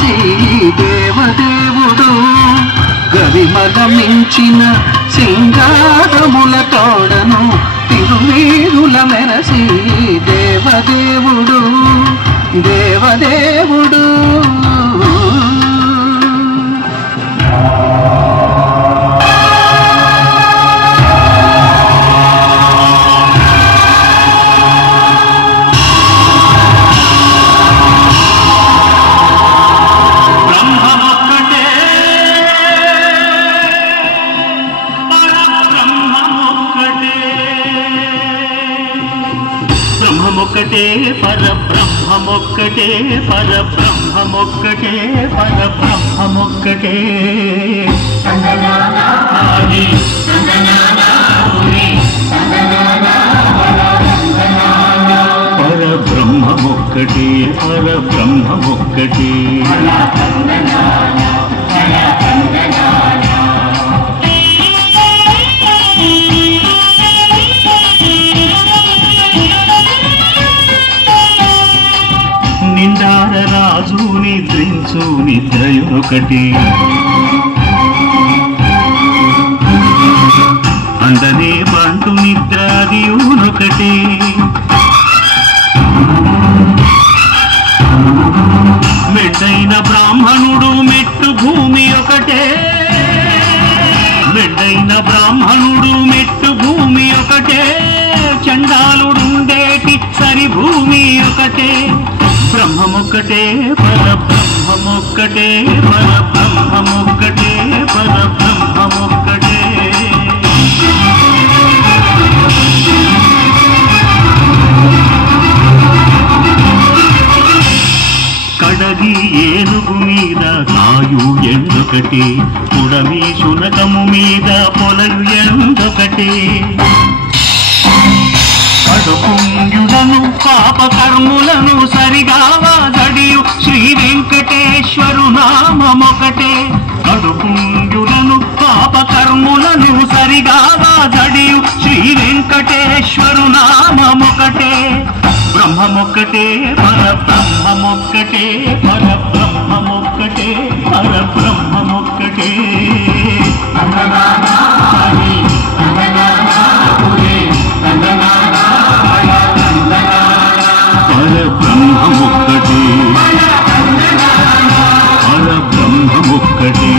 వెలసి దేవదేవుడు గరిమల మించిన సింగారముల తోడను తిరుమేరుల మెరసి దేవదేవుడు దేవదేవుడు బ్రహ్మమొక్కటే పరబ్రహ్మమొక్కటే పరబ్రహ్మమొక్కటే పరబ్రహ్మమొక్కటే పరబ్రహ్మమొక్కటే పరబ్రహ్మమొక్కటే నిండార రాజు నిద్రించు నిద్రయునొకటి అందనే బంటు నిద్ర అదియునొకటి మెడ్డైన బ్రాహ్మణుడు మెట్టు భూమి ఒకటే మెడ్డైన బ్రాహ్మణుడు మెట్టు భూమి ఒకటే చండాలుడుండేటి సరి భూమి ఒకటే బ్రహ్మమొక్కటే పరబ్రహ్మమొక్కటే పరబ్రహ్మమొక్కటే పరబ్రహ్మమొక్కటే కడగి ఏనుగు మీద కాయు ఎండొకటి పుడమి శునకము మీద పొలయు ఎండొకటి కడుపుంగులను పాపకర్ములను సరిగావా గడియు శ్రీ వెంకటేశ్వరు నామమొకటే కడుపుంగులను పాపకర్ములను సరిగావా గడియు శ్రీ వెంకటేశ్వరు నామమొకటే బ్రహ్మమొక్కటే పరబ్రహ్మమొక్కటే పరబ్రహ్మమొక్కటే పరబ్రహ్మమొక్కటే పరబ్రహ్మమొక్కటే పరబ్రహ్మమొక్కటే